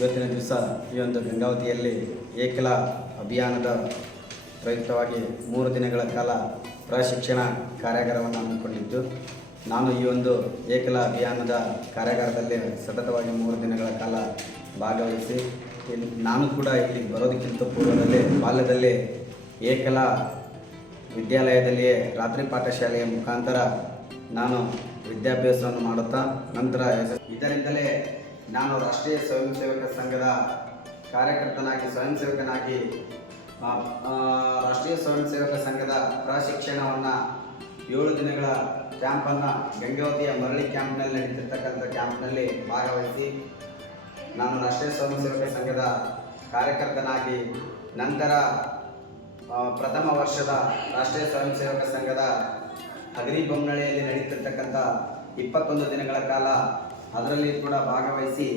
ಇವತ್ತಿನ ದಿವಸ ಈ ಒಂದು ಗಂಗಾವತಿಯಲ್ಲಿ ಏಕಲ ಅಭಿಯಾನದ ಪ್ರಯುಕ್ತವಾಗಿ 3 ದಿನಗಳ ಕಾಲ ಪ್ರಶಿಕ್ಷಣ ಕಾರ್ಯಾಗಾರವನ್ನು ಹಮ್ಮಿಕೊಂಡಿದ್ದು, ನಾನು ಈ ಒಂದು ಏಕಲ ಅಭಿಯಾನದ ಕಾರ್ಯಾಗಾರದಲ್ಲಿ ಸತತವಾಗಿ 3 ದಿನಗಳ ಕಾಲ ಭಾಗವಹಿಸಿ ನಾನು ಕೂಡ ಇಲ್ಲಿ ಬರೋದಕ್ಕಿಂತ ಪೂರ್ವದಲ್ಲಿ ಬಾಲ್ಯದಲ್ಲಿ ಏಕಲ ವಿದ್ಯಾಲಯದಲ್ಲಿಯೇ ರಾತ್ರಿ ಪಾಠಶಾಲೆಯ ಮುಖಾಂತರ ನಾನು ವಿದ್ಯಾಭ್ಯಾಸವನ್ನು ಮಾಡುತ್ತಾ ನಂತರ ಇದರಿಂದಲೇ ನಾನು ರಾಷ್ಟ್ರೀಯ ಸ್ವಯಂ ಸೇವಕ ಸಂಘದ ಕಾರ್ಯಕರ್ತನಾಗಿ ರಾಷ್ಟ್ರೀಯ ಸ್ವಯಂ ಸೇವಕ ಸಂಘದ ಪ್ರಶಿಕ್ಷಣವನ್ನು 7 ದಿನಗಳ ಕ್ಯಾಂಪನ್ನು ಗಂಗಾವತಿಯ ಮರಳಿ ಕ್ಯಾಂಪ್ನಲ್ಲಿ ನಡೀತಿರ್ತಕ್ಕಂಥ ಕ್ಯಾಂಪ್ನಲ್ಲಿ ಭಾಗವಹಿಸಿ ನಾನು ರಾಷ್ಟ್ರೀಯ ಸ್ವಯಂ ಸೇವಕ ಸಂಘದ ಕಾರ್ಯಕರ್ತನಾಗಿ ನಂತರ ಪ್ರಥಮ ವರ್ಷದ ರಾಷ್ಟ್ರೀಯ ಸ್ವಯಂ ಸೇವಕ ಸಂಘದ ಹಗರಿಬೊಮ್ಮನಹಳ್ಳಿಯಲ್ಲಿ ನಡೀತಿರ್ತಕ್ಕಂಥ 21 ದಿನಗಳ ಕಾಲ ಅದರಲ್ಲಿ ಕೂಡ ಭಾಗವಹಿಸಿ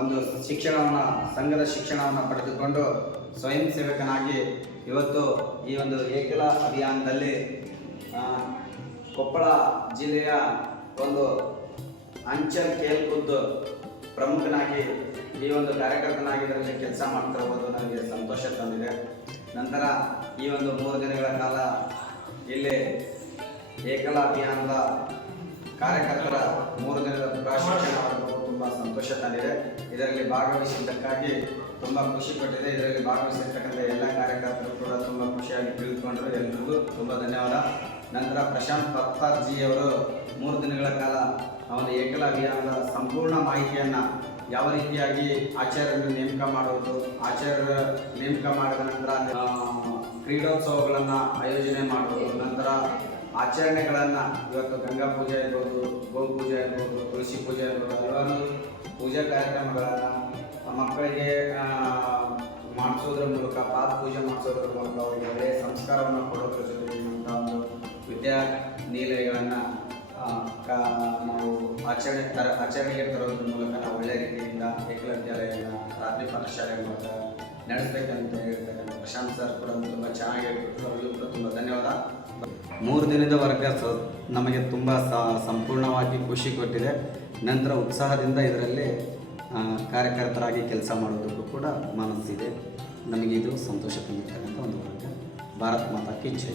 ಒಂದು ಸಂಘದ ಶಿಕ್ಷಣವನ್ನು ಪಡೆದುಕೊಂಡು ಸ್ವಯಂ ಸೇವಕನಾಗಿ ಇವತ್ತು ಈ ಒಂದು ಏಕಲ ಅಭಿಯಾನದಲ್ಲಿ ಕೊಪ್ಪಳ ಜಿಲ್ಲೆಯ ಒಂದು ಅಂಚಲ್ ಕೇಲ್ಕುದ್ದು ಪ್ರಮುಖನಾಗಿ ಈ ಒಂದು ಕಾರ್ಯಕರ್ತನಾಗಿ ಇದರಲ್ಲಿ ಕೆಲಸ ಮಾಡ್ತಿರೋದು ನನಗೆ ಸಂತೋಷ ತಂದಿದೆ. ನಂತರ ಈ ಒಂದು 3 ದಿನಗಳ ಕಾಲ ಇಲ್ಲಿ ಏಕಲ ಅಭಿಯಾನದ ಕಾರ್ಯಕರ್ತರ 3 ದಿನದ ಪ್ರಶಿಕ್ಷಣ ತುಂಬ ಸಂತೋಷ ತಂದಿದೆ. ಇದರಲ್ಲಿ ಭಾಗವಹಿಸಿದ್ದಕ್ಕಾಗಿ ತುಂಬ ಖುಷಿಪಟ್ಟಿದೆ. ಇದರಲ್ಲಿ ಭಾಗವಹಿಸಿರ್ತಕ್ಕಂಥ ಎಲ್ಲ ಕಾರ್ಯಕರ್ತರು ಕೂಡ ತುಂಬ ಖುಷಿಯಾಗಿ ತಿಳಿದುಕೊಂಡರು. ಎಲ್ಲರಿಗೂ ತುಂಬ ಧನ್ಯವಾದ. ನಂತರ ಪ್ರಶಾಂತ್ ಪತ್ತಾರ್ಜಿಯವರು 3 ದಿನಗಳ ಕಾಲ ಒಂದು ಏಕಲ ಅಭಿಯಾನದ ಸಂಪೂರ್ಣ ಮಾಹಿತಿಯನ್ನು ಯಾವ ರೀತಿಯಾಗಿ ಆಚಾರ್ಯರನ್ನು ನೇಮಕ ಮಾಡುವುದು, ಆಚಾರ್ಯರ ನೇಮಕ ಮಾಡಿದ ನಂತರ ಕ್ರೀಡೋತ್ಸವಗಳನ್ನು ಆಯೋಜನೆ ಮಾಡುವುದು, ನಂತರ ಆಚರಣೆಗಳನ್ನು ಇವತ್ತು ಗಂಗಾ ಪೂಜೆ ಇರ್ಬೋದು, ಗೋ ಪೂಜೆ ಇರ್ಬೋದು, ತುಳಸಿ ಪೂಜೆ ಇರ್ಬೋದು, ಹಲವಾರು ಪೂಜಾ ಕಾರ್ಯಕ್ರಮಗಳನ್ನು ಮಕ್ಕಳಿಗೆ ಮಾಡಿಸೋದ್ರ ಮೂಲಕ ಪಾದ ಪೂಜೆ ಮಾಡಿಸೋದ್ರ ಮೂಲಕ ಅವರಿಗೆ ಒಳ್ಳೆಯ ಸಂಸ್ಕಾರವನ್ನು ಕೊಡೋದ್ರ ಜೊತೆಗೆ ಒಂದು ವಿದ್ಯಾನಿಲಯಗಳನ್ನು ನಾವು ಆಚರಣೆಗೆ ತರೋದ್ರ ಮೂಲಕ ನಾವು ಒಳ್ಳೆಯ ರೀತಿಯಿಂದ ಏಕಲ ವಿದ್ಯಾಲಯವನ್ನು ರಾತ್ರಿ ಪಾಠಶಾಲೆ ಮೂಲಕ ನಡೆಸಬೇಕಂತ ಹೇಳಿರ್ತಕ್ಕಂಥ ಪ್ರಶಾಂತ್ ಸರ್ ಕೂಡ ತುಂಬ ಚೆನ್ನಾಗಿ ಹೇಳ್ಕೊಟ್ರು. ಅವರಿಗೂ ಕೂಡ ತುಂಬ ಧನ್ಯವಾದ. 3 ದಿನದ ವರ್ಗ ನಮಗೆ ತುಂಬ ಸಂಪೂರ್ಣವಾಗಿ ಖುಷಿ ಕೊಟ್ಟಿದೆ. ನಂತರ ಉತ್ಸಾಹದಿಂದ ಇದರಲ್ಲಿ ಕಾರ್ಯಕರ್ತರಾಗಿ ಕೆಲಸ ಮಾಡೋದಕ್ಕೂ ಕೂಡ ಮನಸ್ಸಿದೆ. ನಮಗೆ ಇದು ಸಂತೋಷ ತಂದಿರ್ತಕ್ಕಂಥ ಒಂದು ವರ್ಗ. ಭಾರತ್ ಮಾತಾ ಕಿ ಜೈ.